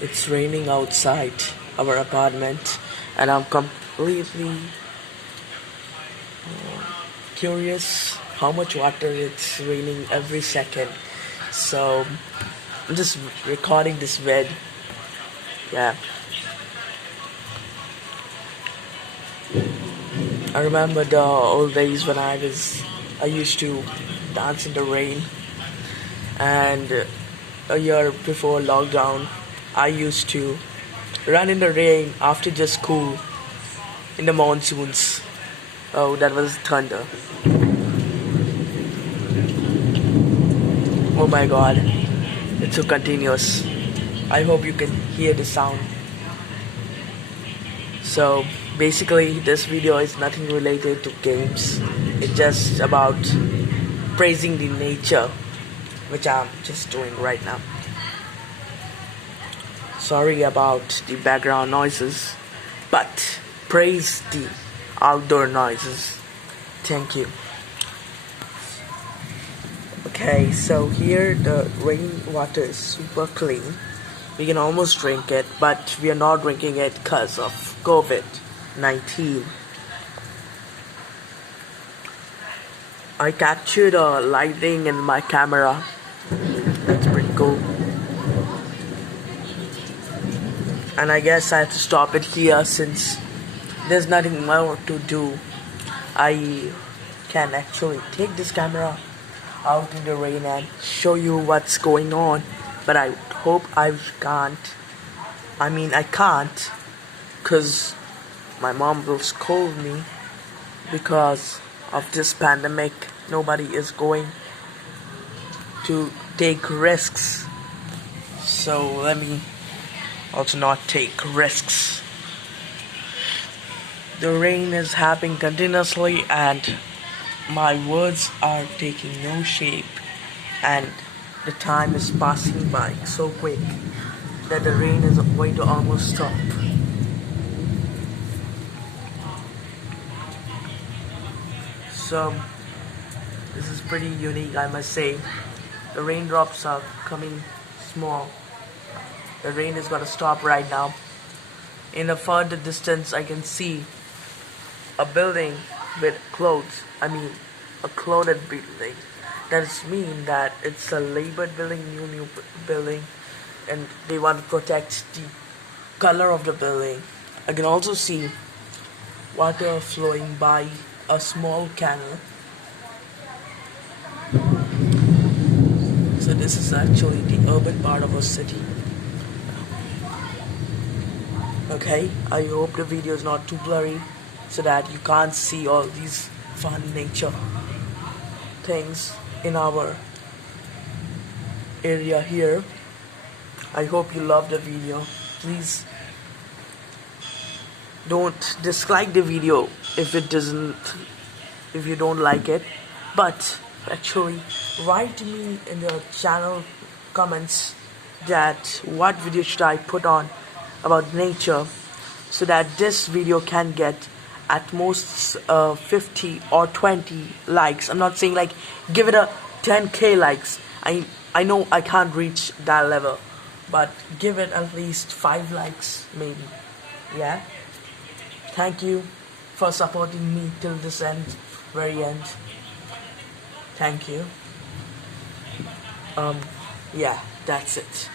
It's raining outside our apartment, and I'm completely curious how much water it's raining every second. So I'm just recording this vid. Yeah. I remember the old days when I used to dance in the rain, and a year before lockdown I used to run in the rain after just school in the monsoons. Oh, that was thunder. Oh my god, it's so continuous. I hope you can hear the sound. So basically this video is nothing related to games. It's just about praising the nature, which I'm just doing right now. Sorry about the background noises, but praise the outdoor noises. Thank you. Okay, so here the rainwater is super clean. We can almost drink it, but we are not drinking it because of COVID-19. I captured lighting in my camera. That's pretty cool. And I guess I have to stop it here since there's nothing more to do. I can actually take this camera out in the rain and show you what's going on, but I hope I can't. I can't, because my mom will scold me. Because of this pandemic, nobody is going to take risks, so let me also not take risks. The rain is happening continuously and my words are taking no shape, and the time is passing by so quick that the rain is going to almost stop. So this is pretty unique, I must say. The raindrops are coming small. The rain is gonna stop right now. In a further distance I can see a building with clothes. A clothed building. That means that it's a labeled building, new building, and they want to protect the color of the building. I can also see water flowing by a small canal. So this is actually the urban part of a city. Okay, I hope the video is not too blurry so that you can't see all these fun nature things in our area here. I hope you love the video. Please don't dislike the video if you don't like it, but actually write me in the channel comments that what video should I put on about nature, so that this video can get at most 50 or 20 likes. I'm not saying like give it a 10k likes. I know I can't reach that level, but give it at least 5 likes maybe. Yeah. Thank you for supporting me till this very end. Thank you. Yeah, that's it.